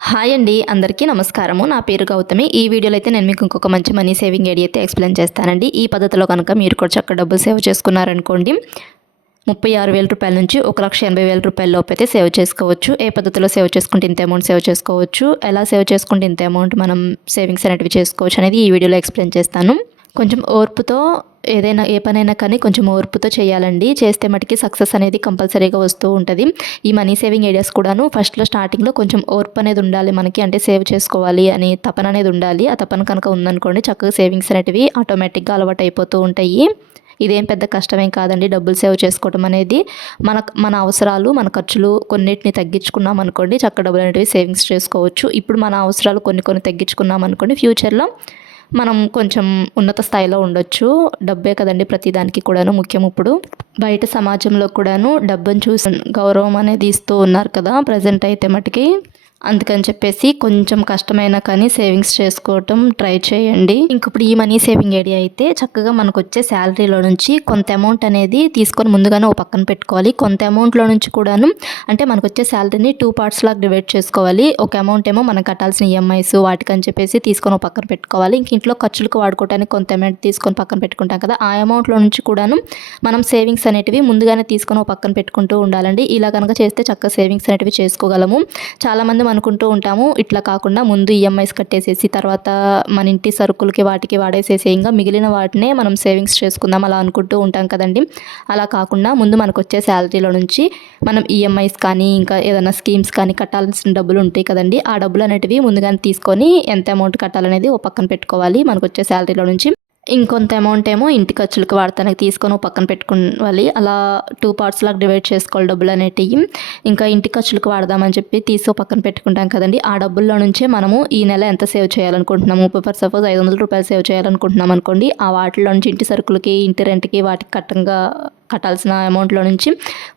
Hi అండి, అందరికీ నమస్కారము. నా పేరు గౌతమి. ఈ వీడియోలో అయితే నేను మీకు ఇంకొక మంచి మనీ సేవింగ్ ఐడియా అయితే ఎక్స్ప్లెయిన్ చేస్తానండి. ఈ పద్ధతిలో కనుక మీరు కూడా చక్కగా డబ్బులు సేవ్ చేసుకున్నారనుకోండి, 36,000 రూపాయల నుంచి 1,80,000 లోపు అయితే సేవ్ చేసుకోవచ్చు. ఏ పద్ధతిలో సేవ్ చేసుకుంటే ఇంత అమౌంట్ సేవ్ చేసుకోవచ్చు, ఎలా సేవ్ చేసుకుంటే ఇంత అమౌంట్ మనం సేవింగ్స్ అనేటివి చేసుకోవచ్చు అనేది ఈ వీడియోలో ఎక్స్ప్లెయిన్ చేస్తాను. కొంచెం ఓర్పుతో ఏదైనా ఏ పనైనా కానీ కొంచెం ఓర్పుతో చేయాలండి. చేస్తే మటుకి సక్సెస్ అనేది కంపల్సరీగా వస్తూ ఉంటుంది. ఈ మనీ సేవింగ్ ఐడియాస్ కూడాను ఫస్ట్లో స్టార్టింగ్లో కొంచెం ఓర్పు అనేది ఉండాలి మనకి. అంటే సేవ్ చేసుకోవాలి అని తపన అనేది ఉండాలి. ఆ తపన కనుక ఉందనుకోండి, చక్కగా సేవింగ్స్ అనేటివి ఆటోమేటిక్గా అలవాటు అయిపోతూ ఉంటాయి. ఇదేం పెద్ద కష్టమేం కాదండి. డబ్బులు సేవ్ చేసుకోవడం అనేది మన అవసరాలు, మన ఖర్చులు కొన్నిటిని తగ్గించుకున్నాం అనుకోండి, చక్క డబ్బులు అనేటివి సేవింగ్స్ చేసుకోవచ్చు. ఇప్పుడు మన అవసరాలు కొన్ని తగ్గించుకున్నాం అనుకోండి, ఫ్యూచర్లో మనం కొంచెం ఉన్నత స్థాయిలో ఉండొచ్చు. డబ్బే కదండి ప్రతిదానికి కూడాను ముఖ్యం. ఇప్పుడు బయట సమాజంలో కూడాను డబ్బును చూసి గౌరవం అనేది ఇస్తూ ఉన్నారు కదా ప్రజెంట్ అయితే మటుకి. అందుకని చెప్పేసి కొంచెం కష్టమైనా కానీ సేవింగ్స్ చేసుకోవటం ట్రై చేయండి. ఇప్పుడు ఈ మనీ సేవింగ్ ఐడియా అయితే చక్కగా మనకు వచ్చే శాలరీలో నుంచి కొంత అమౌంట్ అనేది తీసుకొని ముందుగానే ఓ పక్కన పెట్టుకోవాలి. కొంత అమౌంట్లో నుంచి కూడాను అంటే మనకు వచ్చే శాలరీని 2 పార్ట్స్ లాగా డివైడ్ చేసుకోవాలి. ఒక అమౌంట్ ఏమో మనం కట్టాల్సిన ఈఎంఐస్ వాటికని చెప్పేసి తీసుకొని ఓ పక్కన పెట్టుకోవాలి. ఇంట్లో ఖర్చులకు వాడుకోవడానికి కొంత అమౌంట్ తీసుకొని పక్కన పెట్టుకుంటాం కదా, ఆ అమౌంట్లో నుంచి కూడాను మనం సేవింగ్స్ అనేటివి ముందుగానే తీసుకొని ఓ పక్కన పెట్టుకుంటూ ఉండాలండి. ఇలా కనుక చేస్తే చక్కగా సేవింగ్స్ అనేటివి చేసుకోగలము. చాలామంది అనుకుంటూ ఉంటాము, ఇట్లా కాకుండా ముందు ఈఎంఐస్ కట్టేసేసి తర్వాత మన ఇంటి సరుకులకి వాటికి వాడేసేసి ఇంకా మిగిలిన వాటినే మనం సేవింగ్స్ చేసుకుందాం అలా అనుకుంటూ ఉంటాం కదండి. అలా కాకుండా ముందు మనకు వచ్చే శాలరీలో నుంచి మనం ఈఎంఐస్ కానీ ఇంకా ఏదైనా స్కీమ్స్ కానీ కట్టాల్సిన డబ్బులు ఉంటాయి కదండి, ఆ డబ్బులు అనేటివి ముందుగానే తీసుకొని ఎంత అమౌంట్ కట్టాలనేది ఓ పక్కన పెట్టుకోవాలి మనకు వచ్చే శాలరీలో నుంచి. ఇంకొంత అమౌంట్ ఏమో ఇంటి ఖర్చులకు వాడతానికి తీసుకొని పక్కన పెట్టుకోవాలి. అలా 2 పార్ట్స్ లాగా డివైడ్ చేసుకోవాలి డబ్బులు అనేటివి. ఇంకా ఇంటి ఖర్చులకు వాడదామని చెప్పి తీసి పక్కన పెట్టుకుంటాం కదండి, ఆ డబ్బుల్లో నుంచే మనము ఈ నెల ఎంత సేవ్ చేయాలనుకుంటున్నాము. ఫర్ సపోజ్ 500 రూపాయలు సేవ్ చేయాలనుకుంటున్నాం అనుకోండి, ఆ వాటిలో నుంచి ఇంటి సరుకులకి, ఇంటి రెంట్కి, వాటికి కట్టాల్సిన అమౌంట్లో నుంచి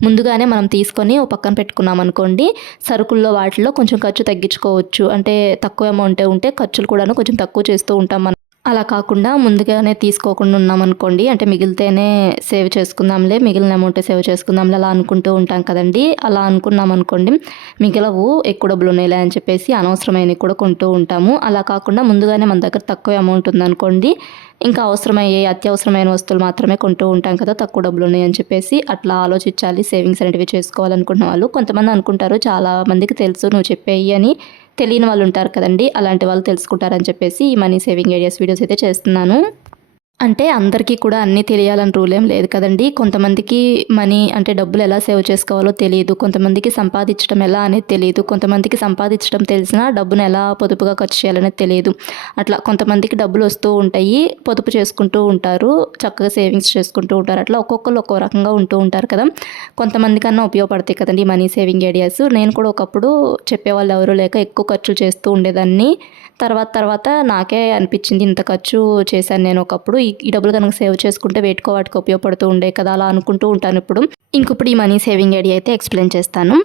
ముందుగానే మనం తీసుకొని పక్కన పెట్టుకున్నాం అనుకోండి, సరుకుల్లో వాటిల్లో కొంచెం ఖర్చు తగ్గించుకోవచ్చు. అంటే తక్కువ అమౌంట్ ఉంటే ఖర్చులు కూడాను కొంచెం తక్కువ చేస్తూ ఉంటాం మనం. అలా కాకుండా ముందుగానే తీసుకోకుండా ఉన్నామనుకోండి, అంటే మిగిలితేనే సేవ్ చేసుకుందాంలే, మిగిలిన అమౌంట్ సేవ్ చేసుకుందాంలే అలా అనుకుంటూ ఉంటాం కదండి. అలా అనుకున్నాం అనుకోండి, మిగిలవు ఎక్కువ డబ్బులు ఉన్నాయిలే అని చెప్పేసి అనవసరమైనవి కూడా కొంటూ ఉంటాము. అలా కాకుండా ముందుగానే మన దగ్గర తక్కువ అమౌంట్ ఉందనుకోండి, ఇంకా అత్యవసరమైన వస్తువులు మాత్రమే కొంటూ ఉంటాం కదా, తక్కువ డబ్బులు ఉన్నాయని చెప్పేసి. అట్లా ఆలోచించాలి సేవింగ్స్ అనేటివి చేసుకోవాలనుకున్న వాళ్ళు. కొంతమంది అనుకుంటారు, చాలా మందికి తెలుసు నువ్వు చెప్పేయి అని, తెలియని వాళ్ళు ఉంటారు కదండి, అలాంటి వాళ్ళు తెలుసుకుంటారని చెప్పేసి ఈ మనీ సేవింగ్ ఐడియాస్ వీడియోస్ అయితే చేస్తున్నాను. అంటే అందరికీ కూడా అన్నీ తెలియాలని రూల్ ఏం లేదు కదండి. కొంతమందికి మనీ అంటే డబ్బులు ఎలా సేవ్ చేసుకోవాలో తెలియదు, కొంతమందికి సంపాదించడం ఎలా అనేది తెలియదు, కొంతమందికి సంపాదించడం తెలిసినా డబ్బును ఎలా పొదుపుగా ఖర్చు చేయాలనేది తెలియదు. అట్లా కొంతమందికి డబ్బులు వస్తూ ఉంటాయి, పొదుపు చేసుకుంటూ ఉంటారు, చక్కగా సేవింగ్స్ చేసుకుంటూ ఉంటారు. అట్లా ఒక్కొక్కరు ఒక్కో రకంగా ఉంటూ ఉంటారు కదా. కొంతమందికన్నా ఉపయోగపడతాయి కదండి మనీ సేవింగ్ ఐడియాస్. నేను కూడా ఒకప్పుడు చెప్పేవాళ్ళు ఎవరూ లేక ఎక్కువ ఖర్చులు చేస్తూ ఉండేదాన్ని. తర్వాత నాకే అనిపించింది, ఇంత ఖర్చు చేశాను నేను ఒకప్పుడు, ఈ డబ్బులు కనుక సేవ్ చేసుకుంటే వాటికి ఉపయోగపడుతూ ఉండే కదా అలా అనుకుంటూ ఉంటాను ఇప్పుడు. ఈ మనీ సేవింగ్ ఐడియా అయితే ఎక్స్ప్లెయిన్ చేస్తాను.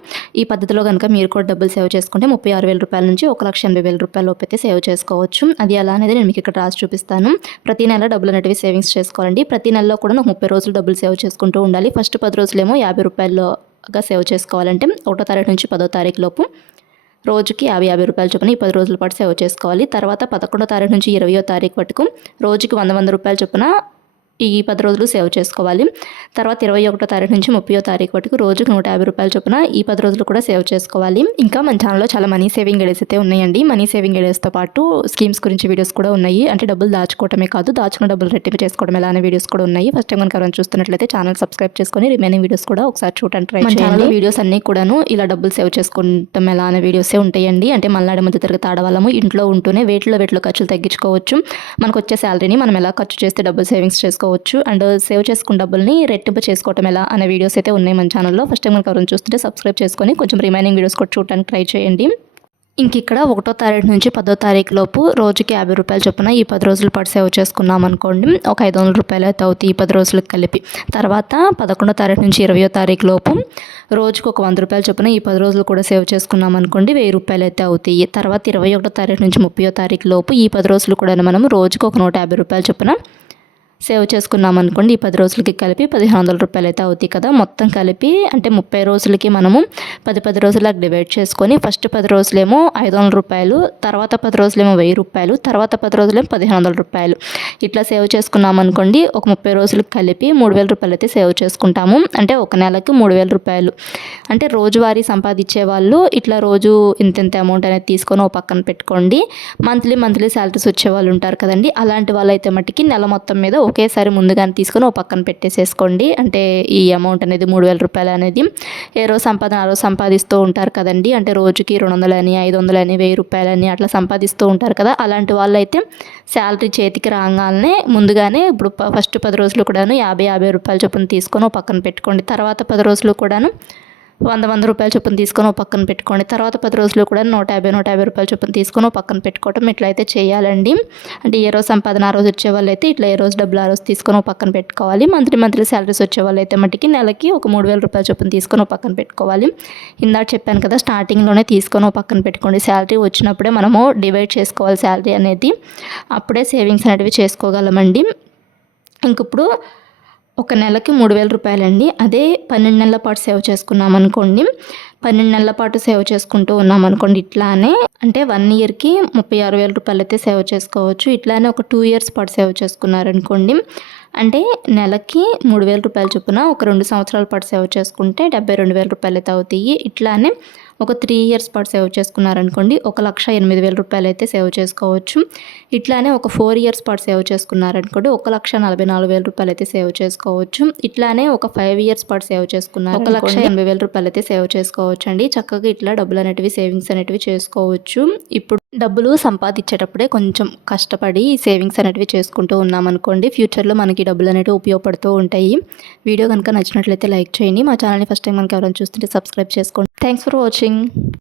ఈ పద్ధతిలో కనుక మీరు కూడా డబ్బులు సేవ్ చేసుకుంటే 36,000 రూపాయల నుంచి 1,80,000 లోపు అయితే సేవ్ చేసుకోవచ్చు. అది ఎలా అనేది నేను మీకు ఇక్కడ రాసి చూపిస్తాను. ప్రతి నెల డబ్బులు అనేటివి సేవింగ్స్ చేసుకోవాలండి. ప్రతి నెలలో కూడా నాకు 30 రోజులు డబ్బులు సేవ్ చేసుకుంటూ ఉండాలి. ఫస్ట్ 10 రోజులేమో 50 రూపాయలుగా సేవ్ చేసుకోవాలంటే 1వ తారీఖు నుంచి 10వ తారీఖు లోపు రోజుకి 50 రూపాయలు చొప్పున ఈ 10 రోజుల పాటు సేవ్ చేసుకోవాలి. తర్వాత 11వ తారీఖు నుంచి 20వ తారీఖు వరకు రోజుకి 100 రూపాయలు చొప్పున ఈ 10 రోజులు సేవ్ చేసుకోవాలి. తర్వాత 21వ తారీఖు నుంచి 30వ తారీఖు వరకు రోజుకు 150 రూపాయలు చొప్పున ఈ 10 రోజులు కూడా సేవ్ చేసుకోవాలి. ఇంకా మన ఛానల్లో చాలా మనీ సేవింగ్ ఐడియాస్ అయితే ఉన్నాయండి. మనీ సేవింగ్ ఐడియాస్తో పాటు స్కీమ్స్ గురించి వీడియోస్ కూడా ఉన్నాయి. అంటే డబ్బులు దాచుకోవటమే కాదు, దాచుకున్న డబ్బులు రెట్టింపు చేసుకోవడం ఎలా అనే వీడియోస్ కూడా ఉన్నాయి. ఫస్ట్ టైం కనుక ఎవరైనా చూస్తున్నట్లయితే ఛానల్ సబ్స్క్రైబ్ చేసుకొని రిమైనింగ్ వీడియోస్ కూడా ఒకసారి చూడడానికి ట్రై చేయండి. ఛానల్ వీడియోస్ అన్నీ కూడాను ఇలా డబ్బులు సేవ్ చేసుకుంటాం ఎలా అనే వీడియోసే ఉంటాయండి. అంటే మళ్ళీ మధ్య తరగతి ఆడవాళ్ళము ఇంట్లో ఉంటూనే వేటిలో ఖర్చులు తగ్గించుకోవచ్చు, మనకు వచ్చే శాలరీని మనం ఎలా ఖర్చు చేస్తే డబ్బులు సేవింగ్స్ చేసుకోవచ్చు, అండ్ సేవ్ చేసుకున్న డబ్బుల్ని రెట్టింపు చేసుకోవటం ఎలా అనే వీడియోస్ అయితే ఉన్నాయి మన ఛానల్లో. ఫస్ట్ టైం కనుక ఎవరైనా చూస్తుంటే సబ్స్క్రైబ్ చేసుకొని కొంచెం రిమైనింగ్ వీడియోస్ కూడా చూడడానికి ట్రై చేయండి. ఇక్కడ 1వ తారీఖు నుంచి 10వ తారీఖు లోపు రోజుకి 50 రూపాయలు చొప్పున ఈ 10 రోజుల పాటు సేవ్ చేసుకున్నాం అనుకోండి, ఒక 500 రూపాయలు అయితే అవుతాయి ఈ 10 రోజులకు కలిపి. తర్వాత 11వ తారీఖు నుంచి 20వ తారీఖు లోపు రోజుకు ఒక 100 రూపాయలు చొప్పున ఈ 10 రోజులు కూడా సేవ్ చేసుకున్నాం అనుకోండి, 1000 రూపాయలు అయితే అవుతాయి. తర్వాత 21వ తారీఖు నుంచి 30వ తారీఖు లోపు ఈ 10 రోజులు కూడా మనం రోజుకు ఒక 150 రూపాయలు చొప్పున సేవ్ చేసుకున్నాం అనుకోండి, ఈ 10 రోజులకి కలిపి 1500 రూపాయలు అయితే అవుతాయి కదా. మొత్తం కలిపి అంటే 30 రోజులకి మనము 10 రోజులకు డివైడ్ చేసుకొని ఫస్ట్ 10 రోజులేమో 500 రూపాయలు, తర్వాత 10 రోజులేమో 1000 రూపాయలు, తర్వాత 10 రోజులేమో 1500 రూపాయలు ఇట్లా సేవ్ చేసుకున్నాం అనుకోండి. ఒక 30 రోజులకు కలిపి 3000 రూపాయలు అయితే సేవ్ చేసుకుంటాము. అంటే ఒక నెలకి 3000 రూపాయలు. అంటే రోజువారీ సంపాదించే వాళ్ళు ఇట్లా రోజు ఇంత అమౌంట్ అనేది తీసుకొని ఒక పక్కన పెట్టుకోండి. మంత్లీ శాలరీస్ వచ్చే వాళ్ళు ఉంటారు కదండి, అలాంటి వాళ్ళైతే మట్టికి నెల మొత్తం మీద ఒకేసారి ముందుగానే తీసుకొని ఒక పక్కన పెట్టేసేసుకోండి. అంటే ఈ అమౌంట్ అనేది 3000 రూపాయలు అనేది ఏ రోజు సంపాదన ఆ రోజు సంపాదిస్తూ ఉంటారు కదండి. అంటే రోజుకి 200 అని 500 అని 1000 రూపాయలని అట్లా సంపాదిస్తూ ఉంటారు కదా. అలాంటి వాళ్ళైతే శాలరీ చేతికి రాగానే ముందుగానే ఇప్పుడు ఫస్ట్ 10 రోజులు కూడాను 50 రూపాయల చొప్పున తీసుకొని ఒక పక్కన పెట్టుకోండి. తర్వాత 10 రోజులు కూడాను 100 రూపాయల చొప్పున తీసుకొని ఒక పక్కన పెట్టుకోండి. తర్వాత 10 రోజులు కూడా 150 రూపాయల చొప్పున తీసుకొని ఒక పక్కన పెట్టుకోవటం ఇట్లయితే చేయాలండి. అంటే ఏ రోజు సంపాదన ఆ రోజు వచ్చే వాళ్ళైతే ఇట్లా ఏ రోజు డబ్బులు ఆ రోజు తీసుకొని ఒక పక్కన పెట్టుకోవాలి. మంత్లీ శాలరీస్ వచ్చే వాళ్ళైతే మట్టికి నెలకి ఒక 3000 రూపాయల చొప్పున తీసుకొని ఒక పక్కన పెట్టుకోవాలి. ఇందాక చెప్పాను కదా, స్టార్టింగ్లోనే తీసుకొని ఒక పక్కన పెట్టుకోండి. శాలరీ వచ్చినప్పుడే మనము డివైడ్ చేసుకోవాలి శాలరీ అనేది, అప్పుడే సేవింగ్స్ అనేటివి చేసుకోగలమండి. ఇంకిప్పుడు ఒక నెలకి 3000 రూపాయలండి. అదే 12 నెలల పాటు సేవ్ చేసుకున్నాం అనుకోండి, 12 నెలల పాటు సేవ్ చేసుకుంటూ ఉన్నాం అనుకోండి, ఇట్లానే అంటే 1 ఇయర్కి 36,000 రూపాయలు అయితే సేవ్ చేసుకోవచ్చు. ఇట్లానే ఒక 2 ఇయర్స్ పాటు సేవ్ చేసుకున్నారనుకోండి, అంటే నెలకి 3000 రూపాయల చొప్పున ఒక 2 సంవత్సరాల పాటు సేవ్ చేసుకుంటే 72,000 రూపాయలు అయితే అవుతాయి. ఇట్లానే ఒక 3 ఇయర్స్ పాటు సేవ్ చేసుకున్నారనుకోండి 1,08,000 రూపాయలు అయితే సేవ్ చేసుకోవచ్చు. ఇట్లానే ఒక 4 ఇయర్స్ పాటు సేవ్ చేసుకున్నారనుకోండి 1,44,000 రూపాయలు అయితే సేవ్ చేసుకోవచ్చు. ఇట్లానే ఒక 5 ఇయర్స్ పాటు సేవ్ చేసుకున్నారు 1,80,000 రూపాయలు అయితే సేవ్ చేసుకోవచ్చు అండి. చక్కగా ఇట్లా డబ్బులు అనేటివి సేవింగ్స్ అనేటివి చేసుకోవచ్చు. ఇప్పుడు డబ్బులు సంపాదించేటప్పుడే కొంచెం కష్టపడి సేవింగ్స్ అనేటివి చేసుకుంటూ ఉన్నామనుకోండి, ఫ్యూచర్లో మనకి డబ్బులు అనేటివి ఉపయోగపడుతూ ఉంటాయి. వీడియో కనుక నచ్చినట్లయితే లైక్ చేయండి. మా ఛానల్ని ఫస్ట్ టైం మనకి ఎవరైనా చూస్తుంటే సబ్స్క్రైబ్ చేసుకోండి. Thanks for watching.